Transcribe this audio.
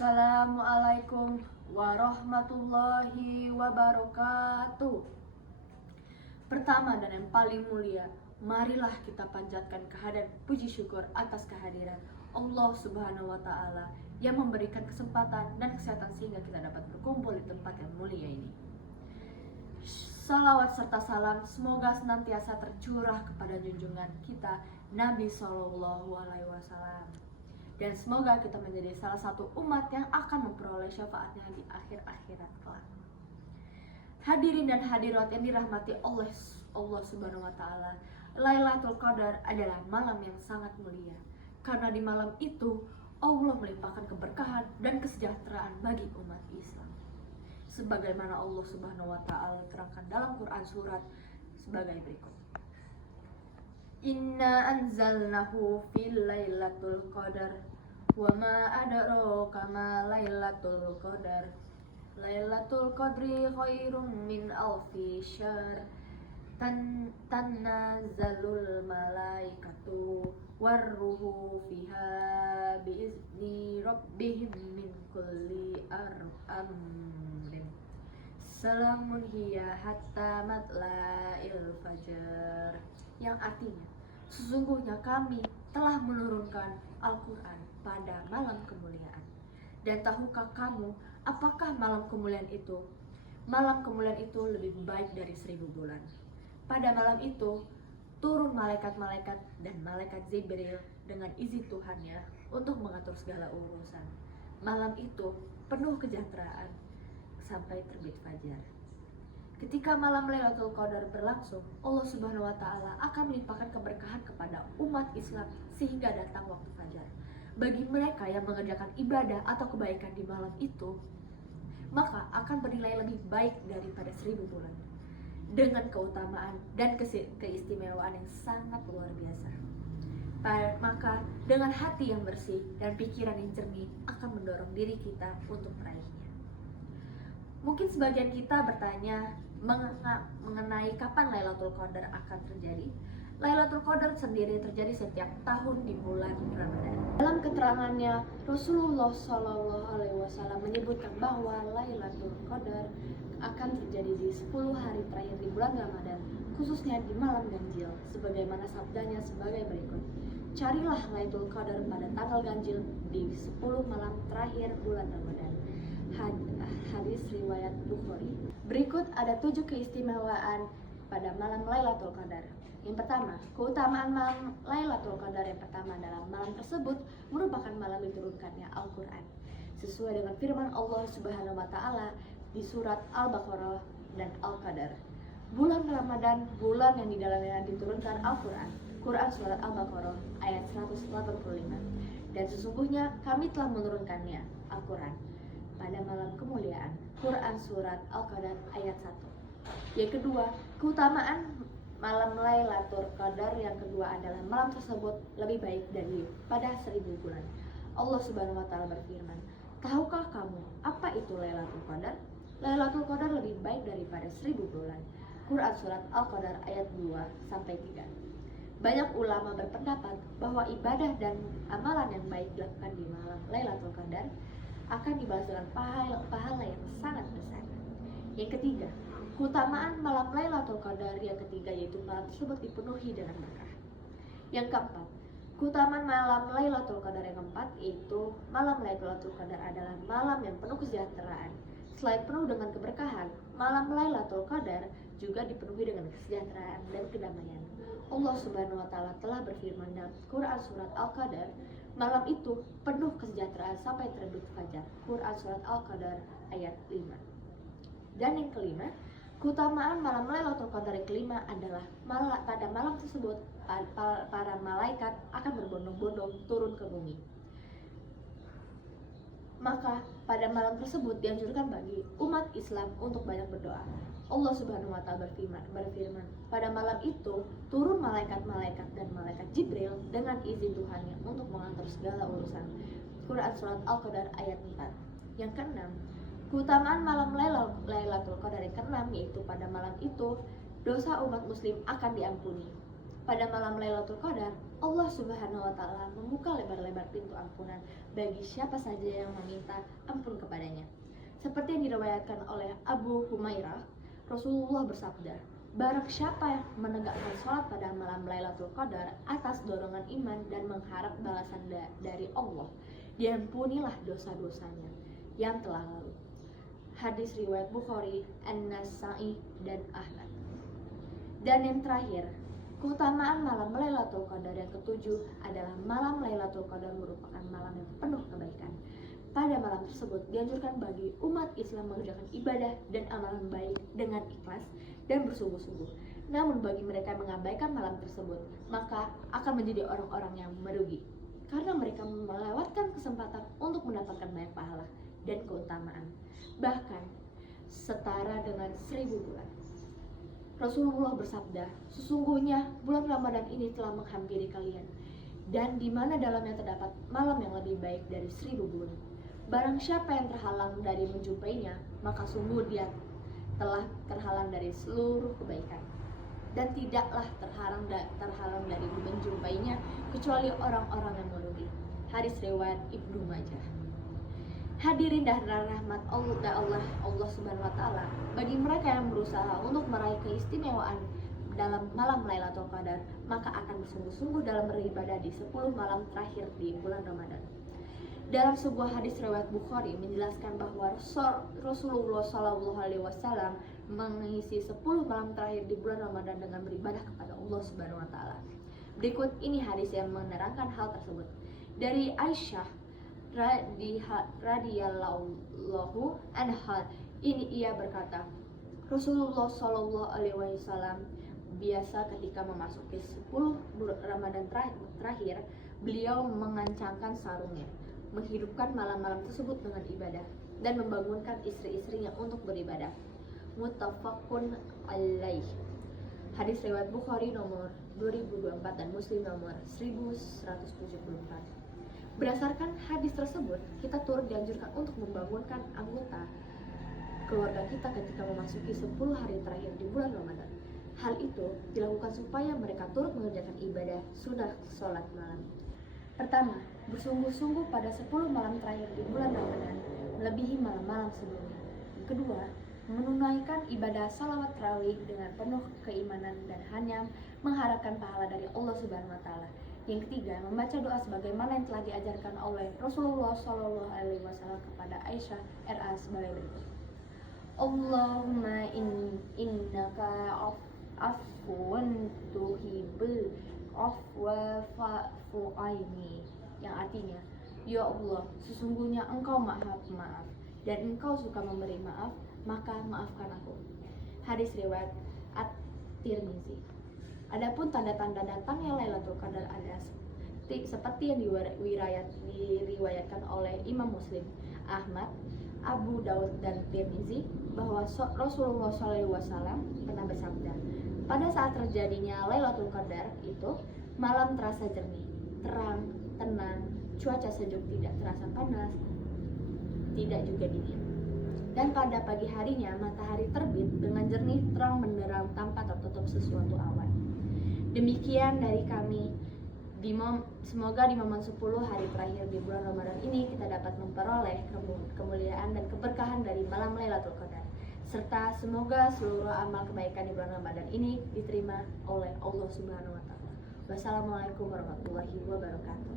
Assalamualaikum warahmatullahi wabarakatuh. Pertama dan yang paling mulia, marilah kita panjatkan kehadiran puji syukur atas kehadiran Allah Subhanahu wa Ta'ala yang memberikan kesempatan dan kesehatan sehingga kita dapat berkumpul di tempat yang mulia ini. Salawat serta salam semoga senantiasa tercurah kepada junjungan kita Nabi Shallallahu Alaihi Wasallam. Dan semoga kita menjadi salah satu umat yang akan memperoleh syafaatnya di akhir akhirat kelak. Hadirin dan hadirat yang dirahmati Allah Subhanahu wa Ta'ala, Lailatul Qadar adalah malam yang sangat mulia. Karena di malam itu Allah melimpahkan keberkahan dan kesejahteraan bagi umat Islam. Sebagaimana Allah Subhanahu wa Ta'ala terangkan dalam Quran surat sebagai berikut. Inna anzalnahu fil lailatul qadar wa ma adraka ma lailatul qadar. Lailatul qadri khairum min alfi syahr. Tanazzalul malaikatu warruhu fiha biizni rabbihim min kulli amrin. Salamun hiya hatta matla'il fajar. Yang artinya, sesungguhnya kami telah menurunkan Al-Quran pada malam kemuliaan. Dan tahukah kamu apakah malam kemuliaan itu? Malam kemuliaan itu lebih baik dari 1000 bulan. Pada malam itu turun malaikat-malaikat dan malaikat Jibril dengan izin Tuhannya untuk mengatur segala urusan. Malam itu penuh kesejahteraan sampai terbit fajar. Ketika malam Lailatul Qadar berlangsung, Allah Subhanahu wa Ta'ala akan melimpahkan keberkahan kepada umat Islam sehingga datang waktu fajar. Bagi mereka yang mengerjakan ibadah atau kebaikan di malam itu, maka akan bernilai lebih baik daripada 1000 bulan. Dengan keutamaan dan keistimewaan yang sangat luar biasa. Maka dengan hati yang bersih dan pikiran yang jernih akan mendorong diri kita untuk meraihnya. Mungkin sebagian kita bertanya mengenai kapan Lailatul Qadar akan terjadi. Lailatul Qadar sendiri terjadi setiap tahun di bulan Ramadan. Dalam keterangannya, Rasulullah Shallallahu Alaihi Wasallam menyebutkan bahwa Lailatul Qadar akan terjadi di 10 hari terakhir di bulan Ramadan, khususnya di malam ganjil, sebagaimana sabdanya sebagai berikut. Carilah Lailatul Qadar pada tanggal ganjil di 10 malam terakhir bulan Ramadan. Hadis riwayat Bukhari. Berikut ada 7 keistimewaan pada malam Lailatul Qadar. Yang pertama, keutamaan malam Lailatul Qadar yang pertama adalah malam tersebut merupakan malam diturunkannya Al-Quran. Sesuai dengan firman Allah Subhanahu wa Ta'ala di surat Al-Baqarah dan Al-Qadar. Bulan Ramadan, bulan yang di dalamnya diturunkan Al-Quran. Quran surat Al-Baqarah ayat 185. Dan sesungguhnya kami telah menurunkannya Al-Quran pada malam kemuliaan. Quran surat Al-Qadar ayat 1. Yang kedua, keutamaan malam Lailatul Qadar yang kedua adalah malam tersebut lebih baik dari pada 1000 bulan. Allah Subhanahu wa Ta'ala berfirman, tahukah kamu apa itu Lailatul Qadar? Lailatul Qadar lebih baik daripada 1000 bulan. Quran surat Al-Qadar ayat 2 sampai 3. Banyak ulama berpendapat bahwa ibadah dan amalan yang baik dilakukan di malam Lailatul Qadar akan dibalas dengan pahala yang sangat besar. Yang ketiga, keutamaan malam Lailatul Qadar yang ketiga yaitu malam tersebut dipenuhi dengan berkah. Yang keempat, keutamaan malam Lailatul Qadar yang keempat yaitu malam Lailatul Qadar adalah malam yang penuh kesejahteraan. Selain penuh dengan keberkahan, malam Lailatul Qadar juga dipenuhi dengan kesejahteraan dan kedamaian. Allah Subhanahu wa Ta'ala telah berfirman dalam Quran surat Al-Qadar, malam itu penuh kesejahteraan sampai terbit fajar. Quran surat Al-Qadar ayat 5. Dan yang kelima, keutamaan malam Lailatul Qadar yang kelima adalah pada malam tersebut para malaikat akan berbondong-bondong turun ke bumi. Maka pada malam tersebut dianjurkan bagi umat Islam untuk banyak berdoa. Allah Subhanahu wa Ta'ala berfirman, pada malam itu turun malaikat-malaikat dan malaikat Jibril dengan izin Tuhannya untuk mengatur segala urusan. Quran surat Al-Qadar ayat 4. Yang keenam, keutamaan malam Lailatul Qadar yang keenam yaitu pada malam itu dosa umat muslim akan diampuni. Pada malam Lailatul Qadar, Allah Subhanahu wa taala membuka lebar-lebar pintu ampunan bagi siapa saja yang meminta ampun kepadanya. Seperti yang diriwayatkan oleh Abu Humairah, Rasulullah bersabda, barang siapa yang menegakkan sholat pada malam Lailatul Qadar atas dorongan iman dan mengharap balasan dari Allah, diampunilah dosa-dosanya yang telah lalu. Hadis riwayat Bukhari, An-Nasa'i, dan Ahmad. Dan yang terakhir, keutamaan malam Lailatul Qadar yang ketujuh adalah malam Lailatul Qadar merupakan malam yang penuh kebaikan. Pada malam tersebut dianjurkan bagi umat Islam mengerjakan ibadah dan amalan baik dengan ikhlas dan bersungguh-sungguh. Namun bagi mereka yang mengabaikan malam tersebut, maka akan menjadi orang-orang yang merugi, karena mereka melewatkan kesempatan untuk mendapatkan banyak pahala dan keutamaan, bahkan setara dengan 1000 bulan. Rasulullah bersabda, sesungguhnya bulan Ramadan ini telah menghampiri kalian, dan di mana dalamnya terdapat malam yang lebih baik dari 1000 bulan. Barang siapa yang terhalang dari menjumpainya, maka sungguh dia telah terhalang dari seluruh kebaikan, dan tidaklah terhalang dari menjumpainya kecuali orang-orang yang merugi. Hadis riwayat Ibnu Majah. Hadirin dan rahmat Allah Subhanahu wa taala, bagi mereka yang berusaha untuk meraih keistimewaan dalam malam Lailatul Qadar, maka akan bersungguh-sungguh dalam beribadah di 10 malam terakhir di bulan Ramadan. Dalam sebuah hadis riwayat Bukhari menjelaskan bahwa Rasulullah SAW mengisi 10 malam terakhir di bulan Ramadan dengan beribadah kepada Allah Subhanahu wa taala. Berikut ini hadis yang menerangkan hal tersebut. Dari Aisyah radhiyallahu anha, ini ia berkata, Rasulullah SAW biasa ketika memasuki 10 Ramadan terakhir, beliau mengencangkan sarungnya, menghidupkan malam-malam tersebut dengan ibadah, dan membangunkan istri-istrinya untuk beribadah. Muttafaqun alaih. Hadis riwayat Bukhari nomor 2024 dan Muslim nomor 1174. Berdasarkan hadis tersebut, kita turut dianjurkan untuk membangunkan anggota keluarga kita ketika memasuki 10 hari terakhir di bulan Ramadan. Hal itu dilakukan supaya mereka turut mengerjakan ibadah sunnah sholat malam. Pertama, bersungguh-sungguh pada 10 malam terakhir di bulan Ramadan, melebihi malam-malam sebelumnya. Yang kedua, menunaikan ibadah salawat tarawih dengan penuh keimanan dan hanya mengharapkan pahala dari Allah Subhanahu wa taala. Yang ketiga, membaca doa sebagaimana yang telah diajarkan oleh Rasulullah SAW kepada Aisyah RA sebagai berikut. Allahumma innaka afwun tuhibbul afwa fa'fu anni, yang artinya, ya Allah, sesungguhnya Engkau maha pemaaf dan Engkau suka memberi maaf, maka maafkan aku. Hadis riwayat At-Tirmizi. Adapun tanda-tanda datangnya Lailatul Qadar ada seperti yang diriwayatkan oleh Imam Muslim, Ahmad, Abu Daud, dan Tirmizi, bahwa Rasulullah SAW pernah bersabda, pada saat terjadinya Lailatul Qadar itu, malam terasa jernih, terang, tenang, cuaca sejuk, tidak terasa panas, tidak juga dingin. Dan pada pagi harinya matahari terbit dengan jernih, terang benderang tanpa tertutup sesuatu awan. Demikian dari kami. Semoga di momen 10 hari terakhir di bulan Ramadan ini kita dapat memperoleh kemuliaan dan keberkahan dari malam Lailatul Qadar, serta semoga seluruh amal kebaikan di bulan Ramadan ini diterima oleh Allah Subhanahu wa taala. Wassalamualaikum warahmatullahi wabarakatuh.